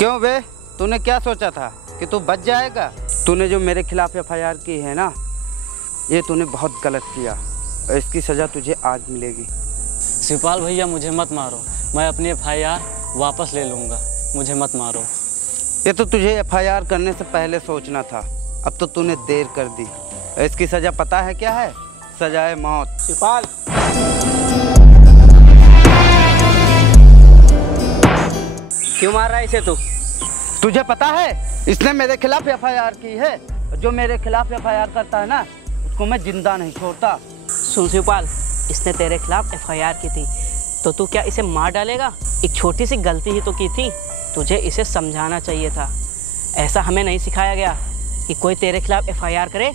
क्यों बे, तूने क्या सोचा था कि तू बच जाएगा? तूने जो मेरे खिलाफ एफआईआर की है ना, ये तूने बहुत गलत किया और इसकी सज़ा तुझे आज मिलेगी। शिवपाल भैया मुझे मत मारो, मैं अपनी एफआईआर वापस ले लूँगा, मुझे मत मारो। ये तो तुझे एफआईआर करने से पहले सोचना था, अब तो तूने देर कर दी। इसकी सज़ा पता है क्या है? सज़ा है मौत। शिवपाल, क्यों मार रहा है इसे तू? तुझे पता है इसने मेरे खिलाफ एफआईआर की है। जो मेरे खिलाफ एफआईआर करता है ना, उसको मैं जिंदा नहीं छोड़ता। सुन शिवपाल, इसने तेरे खिलाफ एफआईआर की थी तो तू क्या इसे मार डालेगा? एक छोटी सी गलती ही तो की थी, तुझे इसे समझाना चाहिए था। ऐसा हमें नहीं सिखाया गया कि कोई तेरे खिलाफ एफआईआर करे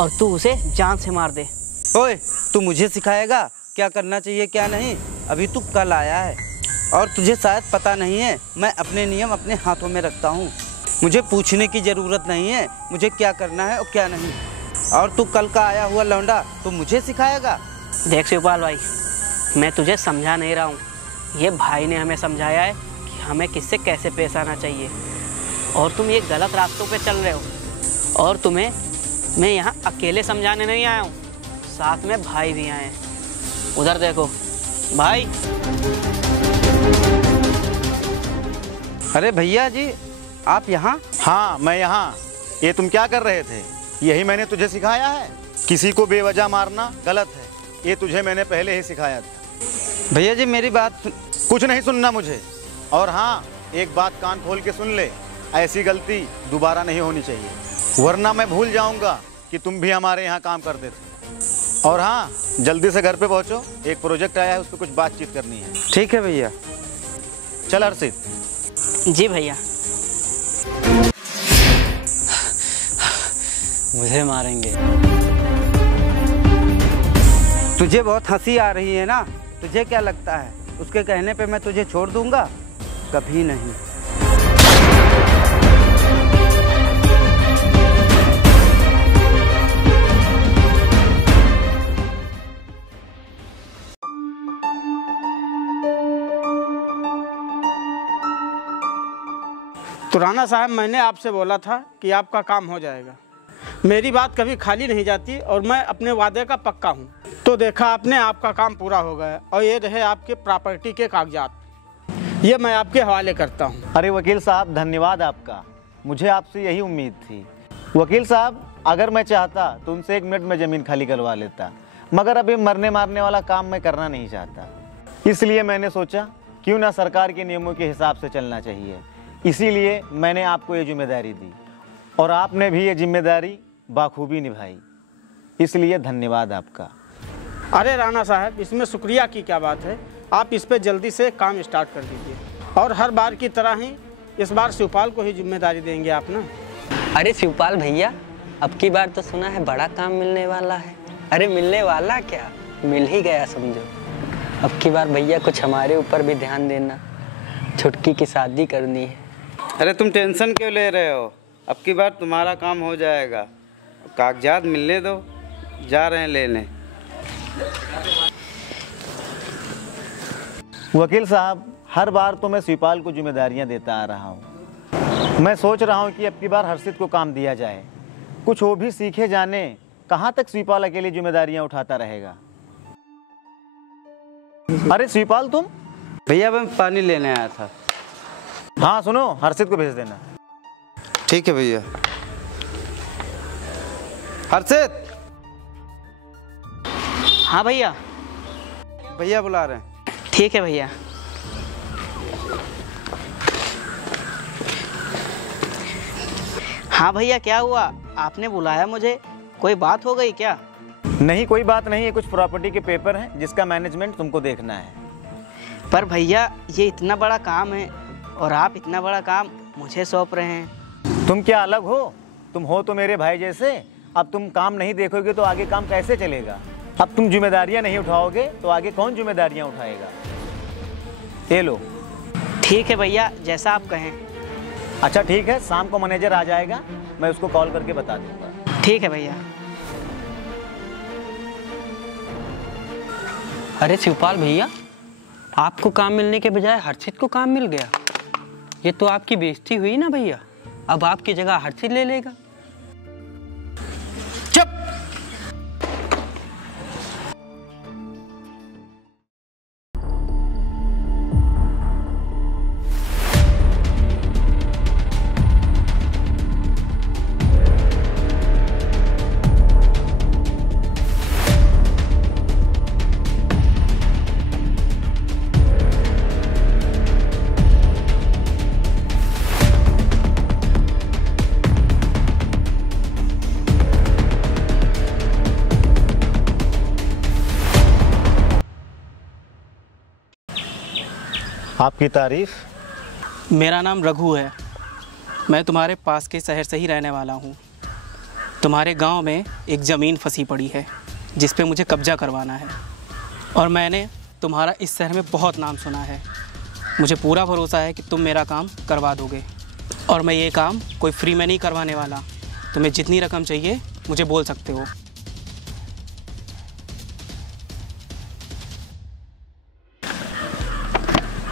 और तू उसे जान से मार दे। ओए, तू मुझे सिखाएगा क्या करना चाहिए क्या नहीं? अभी तू कल आया है और तुझे शायद पता नहीं है, मैं अपने नियम अपने हाथों में रखता हूँ। मुझे पूछने की ज़रूरत नहीं है मुझे क्या करना है और क्या नहीं। और तू कल का आया हुआ लौंडा तो मुझे सिखाएगा? देख शिवपाल भाई, मैं तुझे समझा नहीं रहा हूँ, ये भाई ने हमें समझाया है कि हमें किससे कैसे पेश आना चाहिए। और तुम ये गलत रास्तों पे चल रहे हो। और तुम्हें मैं यहाँ अकेले समझाने नहीं आया हूँ, साथ में भाई भी आए हैं। उधर देखो भाई। अरे भैया जी, आप यहाँ? हाँ, मैं यहाँ। ये तुम क्या कर रहे थे? यही मैंने तुझे सिखाया है। किसी को बेवजह मारना गलत है, ये तुझे मैंने पहले ही सिखाया था। भैया जी मेरी बात कुछ नहीं सुनना मुझे। और हाँ, एक बात कान खोल के सुन ले, ऐसी गलती दोबारा नहीं होनी चाहिए, वरना मैं भूल जाऊंगा कि तुम भी हमारे यहाँ काम करते थे। और हाँ, जल्दी से घर पे पहुँचो, एक प्रोजेक्ट आया है, उस पर कुछ बातचीत करनी है। ठीक है भैया। चल हर्षित। जी भैया। मुझे मारेंगे? तुझे बहुत हंसी आ रही है ना? तुझे क्या लगता है उसके कहने पे मैं तुझे छोड़ दूंगा? कभी नहीं। तो राणा साहब, मैंने आपसे बोला था कि आपका काम हो जाएगा। मेरी बात कभी खाली नहीं जाती और मैं अपने वादे का पक्का हूँ। तो देखा आपने, आपका काम पूरा हो गया और ये रहे आपके प्रॉपर्टी के कागजात, ये मैं आपके हवाले करता हूँ। अरे वकील साहब, धन्यवाद आपका, मुझे आपसे यही उम्मीद थी। वकील साहब, अगर मैं चाहता तो उनसे 1 मिनट में ज़मीन खाली करवा लेता, मगर अभी मरने मारने वाला काम मैं करना नहीं चाहता। इसलिए मैंने सोचा क्यों ना सरकार के नियमों के हिसाब से चलना चाहिए, इसीलिए मैंने आपको ये जिम्मेदारी दी और आपने भी ये जिम्मेदारी बाखूबी निभाई, इसलिए धन्यवाद आपका। अरे राणा साहब, इसमें शुक्रिया की क्या बात है। आप इस पर जल्दी से काम स्टार्ट कर दीजिए और हर बार की तरह ही इस बार शिवपाल को ही जिम्मेदारी देंगे आप ना। अरे शिवपाल भैया, अब की बार तो सुना है बड़ा काम मिलने वाला है। अरे मिलने वाला क्या, मिल ही गया समझो। अब की बार भैया कुछ हमारे ऊपर भी ध्यान देना, छुटकी की शादी करनी है। अरे तुम टेंशन क्यों ले रहे हो? अब की बार तुम्हारा काम हो जाएगा। कागजात मिलने दो, जा रहे हैं लेने। वकील साहब, हर बार तो मैं शिवपाल को जिम्मेदारियां देता आ रहा हूं। मैं सोच रहा हूं कि अब की बार हर्षित को काम दिया जाए, कुछ वो भी सीखे जाने। कहां तक शिवपाल अकेले जिम्मेदारियां उठाता रहेगा? अरे शिवपाल, तुम? भैया मैं पानी लेने आया था। हाँ सुनो, हर्षित को भेज देना। ठीक है भैया। हर्षित। हाँ भैया। भैया बुला रहे हैं। ठीक है भैया। हाँ भैया, क्या हुआ? आपने बुलाया मुझे, कोई बात हो गई क्या? नहीं, कोई बात नहीं है, कुछ प्रॉपर्टी के पेपर हैं जिसका मैनेजमेंट तुमको देखना है। पर भैया, ये इतना बड़ा काम है और आप इतना बड़ा काम मुझे सौंप रहे हैं। तुम क्या अलग हो? तुम हो तो मेरे भाई जैसे। अब तुम काम नहीं देखोगे तो आगे काम कैसे चलेगा? अब तुम जिम्मेदारियां नहीं उठाओगे तो आगे कौन जिम्मेदारियां उठाएगा? ये लो। ठीक है भैया, जैसा आप कहें। अच्छा ठीक है, शाम को मैनेजर आ जाएगा, मैं उसको कॉल करके बता दूंगा। ठीक है भैया। अरे शिवपाल भैया, आपको काम मिलने के बजाय हर्षित को काम मिल गया। ये तो आपकी बेइज्जती हुई ना भैया। अब आपकी जगह हर्षित ले लेगा। चुप। आपकी तारीफ। मेरा नाम रघु है। मैं तुम्हारे पास के शहर से ही रहने वाला हूँ। तुम्हारे गांव में एक ज़मीन फंसी पड़ी है जिस पे मुझे कब्जा करवाना है, और मैंने तुम्हारा इस शहर में बहुत नाम सुना है। मुझे पूरा भरोसा है कि तुम मेरा काम करवा दोगे, और मैं ये काम कोई फ्री में नहीं करवाने वाला। तुम्हें जितनी रकम चाहिए मुझे बोल सकते हो।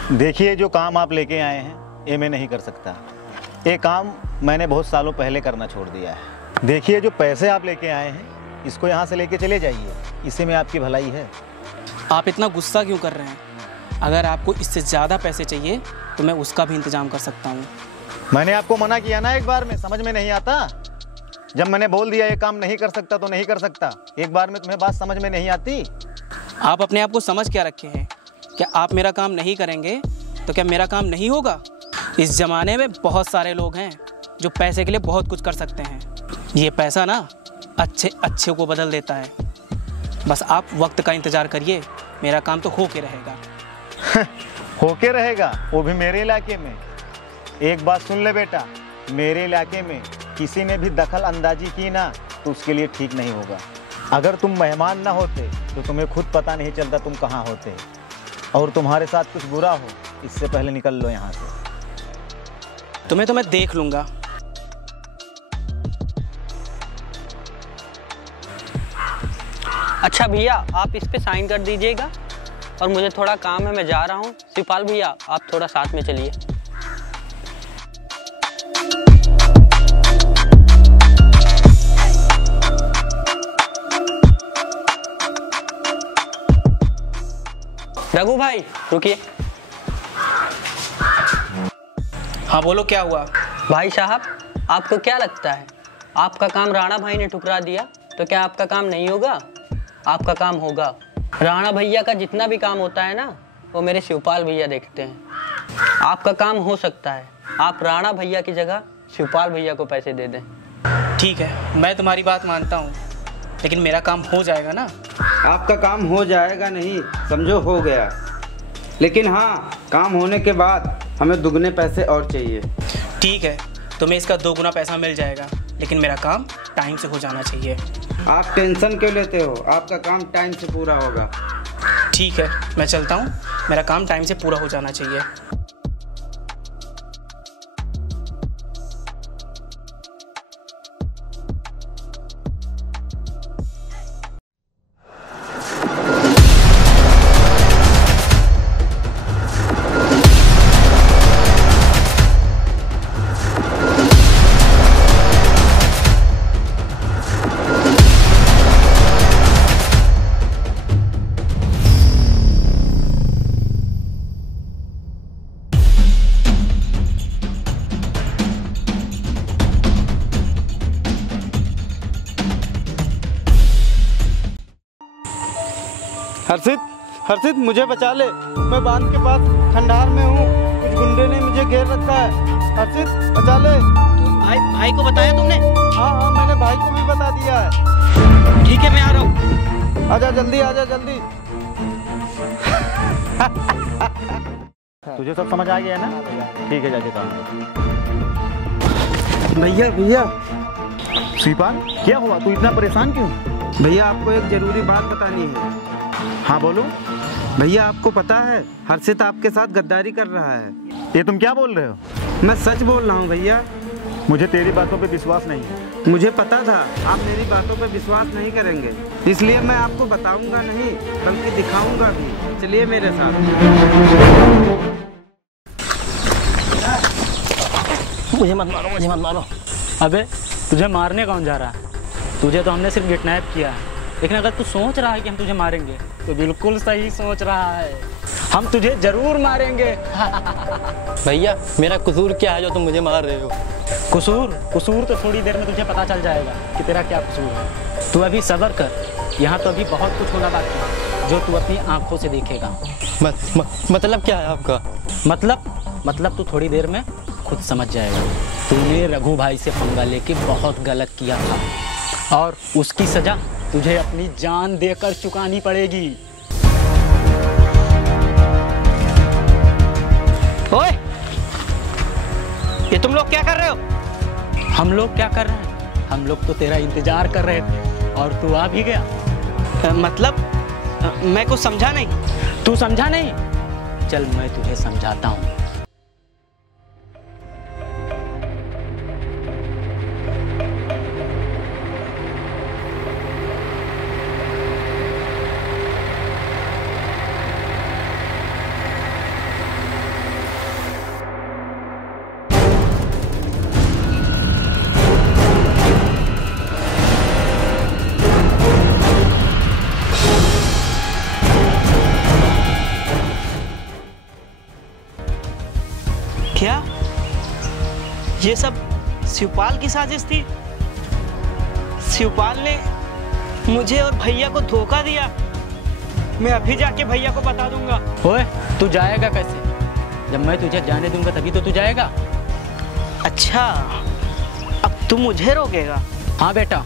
देखिए, जो काम आप लेके आए हैं ये मैं नहीं कर सकता। ये काम मैंने बहुत सालों पहले करना छोड़ दिया है। देखिए, जो पैसे आप लेके आए हैं इसको यहाँ से लेके चले जाइए, इसी में आपकी भलाई है। आप इतना गुस्सा क्यों कर रहे हैं? अगर आपको इससे ज़्यादा पैसे चाहिए तो मैं उसका भी इंतज़ाम कर सकता हूँ। मैंने आपको मना किया ना एक बार में, समझ में नहीं आता? जब मैंने बोल दिया ये काम नहीं कर सकता तो नहीं कर सकता। एक बार में तुम्हें बात समझ में नहीं आती? आप अपने आप को समझ क्या रखे हैं? क्या आप मेरा काम नहीं करेंगे तो क्या मेरा काम नहीं होगा? इस ज़माने में बहुत सारे लोग हैं जो पैसे के लिए बहुत कुछ कर सकते हैं। ये पैसा ना अच्छे को बदल देता है। बस आप वक्त का इंतज़ार करिए, मेरा काम तो हो के रहेगा। होके रहेगा, वो भी मेरे इलाके में। एक बात सुन ले बेटा, मेरे इलाके में किसी ने भी दखल अंदाजी की ना तो उसके लिए ठीक नहीं होगा। अगर तुम मेहमान ना होते तो तुम्हें खुद पता नहीं चलता तुम कहाँ होते, और तुम्हारे साथ कुछ बुरा हो इससे पहले निकल लो यहाँ से। तुम्हें तो मैं देख लूँगा। अच्छा भैया, आप इस पे साइन कर दीजिएगा, और मुझे थोड़ा काम है, मैं जा रहा हूँ। शिवपाल भैया, आप थोड़ा साथ में चलिए। रघु भाई रुकिए। हाँ बोलो, क्या हुआ? भाई साहब, आपको क्या लगता है आपका काम राणा भाई ने ठुकरा दिया तो क्या आपका काम नहीं होगा? आपका काम होगा। राणा भैया का जितना भी काम होता है ना वो मेरे शिवपाल भैया देखते हैं। आपका काम हो सकता है, आप राणा भैया की जगह शिवपाल भैया को पैसे दे दें। ठीक है, मैं तुम्हारी बात मानता हूँ, लेकिन मेरा काम हो जाएगा ना? आपका काम हो जाएगा नहीं, समझो हो गया। लेकिन हाँ, काम होने के बाद हमें दुगने पैसे और चाहिए। ठीक है, तुम्हें इसका 2 गुना पैसा मिल जाएगा, लेकिन मेरा काम टाइम से हो जाना चाहिए। आप टेंशन क्यों लेते हो? आपका काम टाइम से पूरा होगा। ठीक है, मैं चलता हूँ। मेरा काम टाइम से पूरा हो जाना चाहिए। हर्षित मुझे बचा ले, मैं बांध के पास खंडार में हूँ, कुछ गुंडे ने मुझे घेर रखा है। हर्षित बचा ले। भाई को बताया तुमने? हाँ, मैंने भाई को भी बता दिया है। ठीक है, मैं आ रहा हूँ। आजा जल्दी, आजा जल्दी। तुझे सब समझ आ गया ना? ठीक है, जाके काम कर। भैया शिवपाल, क्या हुआ? तू इतना परेशान क्यों? भैया, आपको एक जरूरी बात बतानी है। हाँ बोलो। भैया, आपको पता है हर्षित आपके साथ गद्दारी कर रहा है। ये तुम क्या बोल रहे हो? मैं सच बोल रहा हूँ भैया। मुझे तेरी बातों पे विश्वास नहीं है। मुझे पता था आप मेरी बातों पे विश्वास नहीं करेंगे, इसलिए मैं आपको बताऊंगा नहीं बल्कि दिखाऊंगा भी। चलिए मेरे साथ। मुझे मत मारो, मुझे मत मारो। अबे तुझे मारने कौन जा रहा है? तुझे तो हमने सिर्फ किडनैप किया है, लेकिन अगर तू सोच रहा है कि हम तुझे मारेंगे तो बिल्कुल सही सोच रहा है, हम तुझे जरूर मारेंगे। भैया मेरा कसूर क्या है जो तुम मुझे मार रहे हो? कसूर तो थोड़ी देर में तुझे पता चल जाएगा कि तेरा क्या कसूर है। तू अभी सब्र कर, यहाँ तो अभी बहुत कुछ होना बाकी है जो तू अपनी आंखों से देखेगा। मतलब क्या है आपका? मतलब तू थोड़ी देर में खुद समझ जाएगा। तूने रघु भाई से पंगा लेके बहुत गलत किया था और उसकी सजा तुझे अपनी जान देकर चुकानी पड़ेगी। ओए, ये तुम लोग क्या कर रहे हो? हम लोग क्या कर रहे हैं? हम लोग तो तेरा इंतजार कर रहे थे और तू आ भी गया। मतलब मैं कुछ समझा नहीं। तू समझा नहीं? चल मैं तुझे समझाता हूँ। क्या ये सब शिवपाल की साजिश थी? शिवपाल ने मुझे और भैया को धोखा दिया। मैं अभी जाके भैया को बता दूंगा। ओए, तू जाएगा कैसे? जब मैं तुझे जाने दूंगा तभी तो तू जाएगा। अच्छा, अब तू मुझे रोकेगा? हाँ बेटा,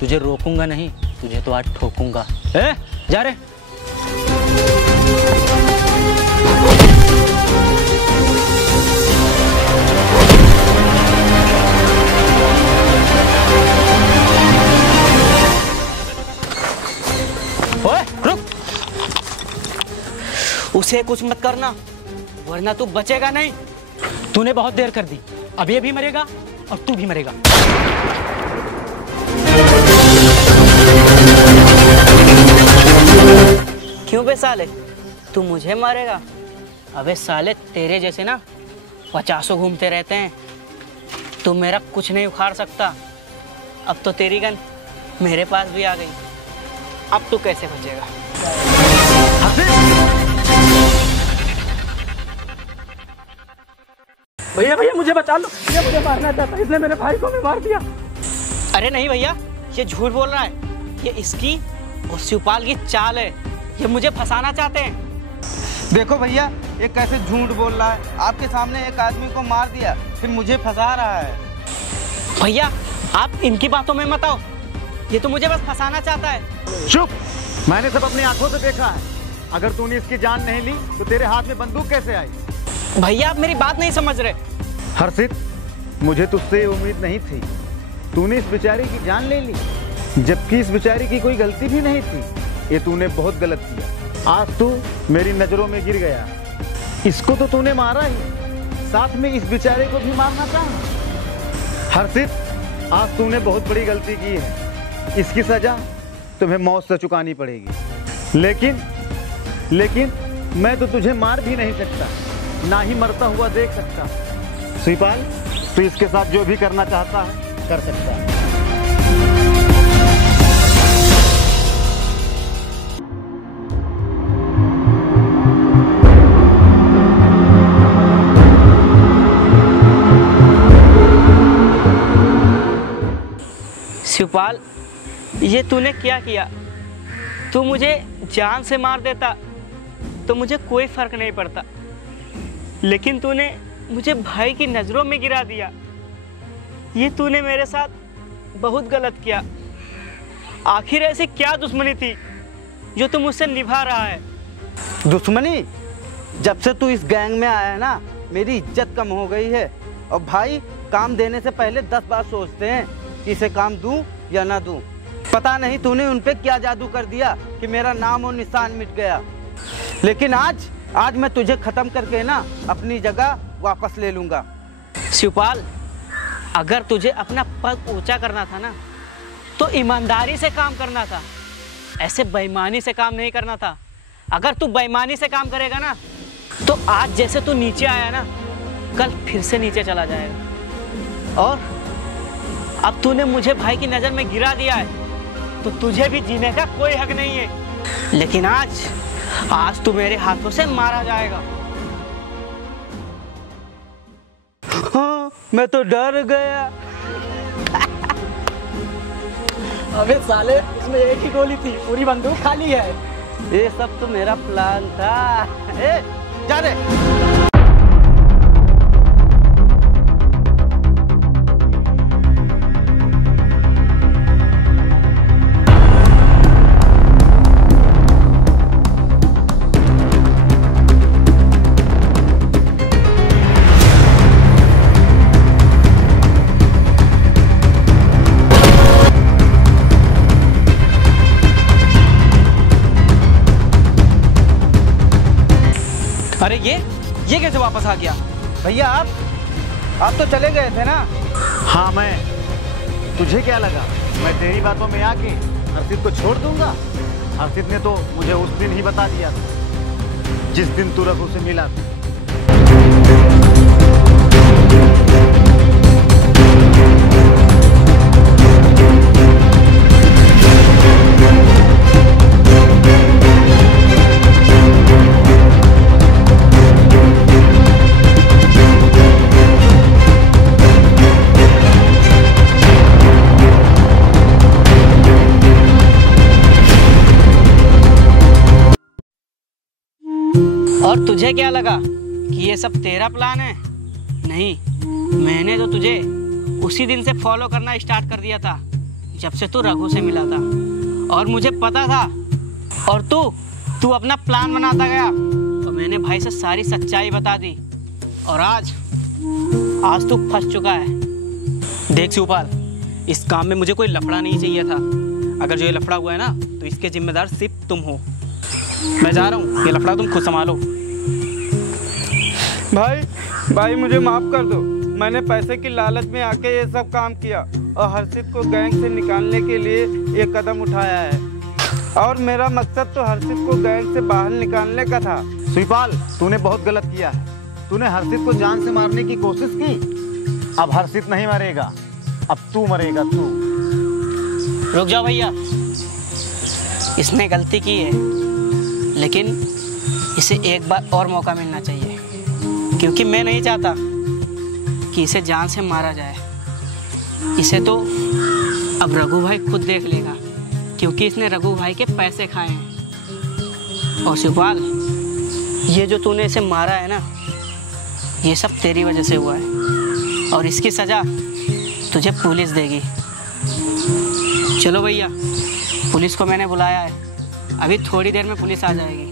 तुझे रोकूंगा नहीं, तुझे तो आज ठोकूंगा। ए, जा रे। ओए, रुक। उसे कुछ मत करना वरना तू बचेगा नहीं। तूने बहुत देर कर दी, अब ये भी मरेगा और तू भी मरेगा। क्यों बे साले, तू मुझे मारेगा? अबे साले, तेरे जैसे ना 50 घूमते रहते हैं, तू मेरा कुछ नहीं उखाड़ सकता। अब तो तेरी गन मेरे पास भी आ गई, अब तू कैसे बचेगा? भैया भैया मुझे बचा लो, ये मुझे मारना चाहता है, इसने मेरे भाई को भी मार दिया। अरे नहीं भैया, ये झूठ बोल रहा है। ये इसकी और शिवपाल की चाल है, ये मुझे फंसाना चाहते हैं। देखो भैया, ये कैसे झूठ बोल रहा है। आपके सामने एक आदमी को मार दिया, फिर मुझे फंसा रहा है। भैया आप इनकी बातों में मत आओ, ये तो मुझे बस फंसाना चाहता है। चुप, मैंने सब अपनी आंखों से देखा है। अगर तूने इसकी जान नहीं ली तो तेरे हाथ में बंदूक कैसे आई? भैया आप मेरी बात नहीं समझ रहे। हर्षित, मुझे तुझसे उम्मीद नहीं थी। तूने इस बेचारी की जान ले ली, जबकि इस बेचारी की कोई गलती भी नहीं थी। ये तूने बहुत गलत किया। आज तू मेरी नजरों में गिर गया। इसको तो तूने मारा ही, साथ में इस बेचारे को भी मारना चाहा। हर्षित, आज तूने बहुत बड़ी गलती की है। इसकी सजा तुम्हें मौत से चुकानी पड़ेगी। लेकिन मैं तो तुझे मार भी नहीं सकता, ना ही मरता हुआ देख सकता। शिवपाल, तू इसके साथ जो भी करना चाहता है कर सकता है। शिवपाल, ये तूने क्या किया? तू मुझे जान से मार देता तो मुझे कोई फर्क नहीं पड़ता, लेकिन तूने मुझे भाई की नजरों में गिरा दिया। ये तूने मेरे साथ बहुत गलत किया। आखिर ऐसी क्या दुश्मनी थी जो तू मुझसे निभा रहा है? दुश्मनी? जब से तू इस गैंग में आया है ना, मेरी इज्जत कम हो गई है। और भाई काम देने से पहले 10 बार सोचते हैं कि इसे काम दूं या ना दूं। पता नहीं तूने उन पे क्या जादू कर दिया कि मेरा नाम और निशान मिट गया। लेकिन आज मैं तुझे खत्म करके ना अपनी जगह वापस ले लूंगा। शिवपाल, अगर तुझे अपना पद ऊंचा करना था ना तो ईमानदारी से काम करना था, ऐसे बेईमानी से काम नहीं करना था। अगर तू बेईमानी से काम करेगा ना तो आज जैसे तू नीचे आया ना, कल फिर से नीचे चला जाएगा। और अब तूने मुझे भाई की नज़र में गिरा दिया है तो तुझे भी जीने का कोई हक नहीं है। लेकिन आज तू मेरे हाथों से मारा जाएगा। हाँ, मैं तो डर गया। अबे साले, उसमें एक ही गोली थी, पूरी बंदूक खाली है। ये सब तो मेरा प्लान था। ए, जा दे। अरे ये कैसे वापस आ गया? भैया आप तो चले गए थे ना? हाँ, मैं तुझे क्या लगा मैं तेरी बातों में आके हर्षित को छोड़ दूंगा? हर्षित ने तो मुझे उस दिन ही बता दिया था जिस दिन तू रघु से मिला था। और तुझे क्या लगा कि ये सब तेरा प्लान है? नहीं, मैंने तो तुझे उसी दिन से फॉलो करना स्टार्ट कर दिया था जब से तू रघु से मिला था। और मुझे पता था, और तू अपना प्लान बनाता गया तो मैंने भाई से सारी सच्चाई बता दी। और आज तू फंस चुका है। देख शिवपाल, इस काम में मुझे कोई लफड़ा नहीं चाहिए था। अगर जो ये लफड़ा हुआ है ना तो इसके जिम्मेदार सिर्फ तुम हो। मैं जा रहा हूँ, ये लफड़ा तुम खुद संभालो। भाई मुझे माफ़ कर दो। मैंने पैसे की लालच में आके ये सब काम किया और हर्षित को गैंग से निकालने के लिए ये कदम उठाया है। और मेरा मकसद तो हर्षित को गैंग से बाहर निकालने का था। शिवपाल, तूने बहुत गलत किया है। तूने हर्षित को जान से मारने की कोशिश की। अब हर्षित नहीं मरेगा, अब तू मरेगा, तू। रुक जाओ भैया, इसने गलती की है लेकिन इसे एक बार और मौका मिलना चाहिए, क्योंकि मैं नहीं चाहता कि इसे जान से मारा जाए। इसे तो अब रघु भाई खुद देख लेगा, क्योंकि इसने रघु भाई के पैसे खाए हैं। और शिवपाल, ये जो तूने इसे मारा है ना, ये सब तेरी वजह से हुआ है और इसकी सज़ा तुझे पुलिस देगी। चलो भैया, पुलिस को मैंने बुलाया है, अभी थोड़ी देर में पुलिस आ जाएगी।